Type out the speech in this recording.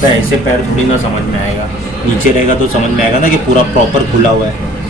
तो ऐसे पैर थोड़ी ना समझ में आएगा, नीचे रहेगा तो समझ में आएगा ना कि पूरा प्रॉपर खुला हुआ है।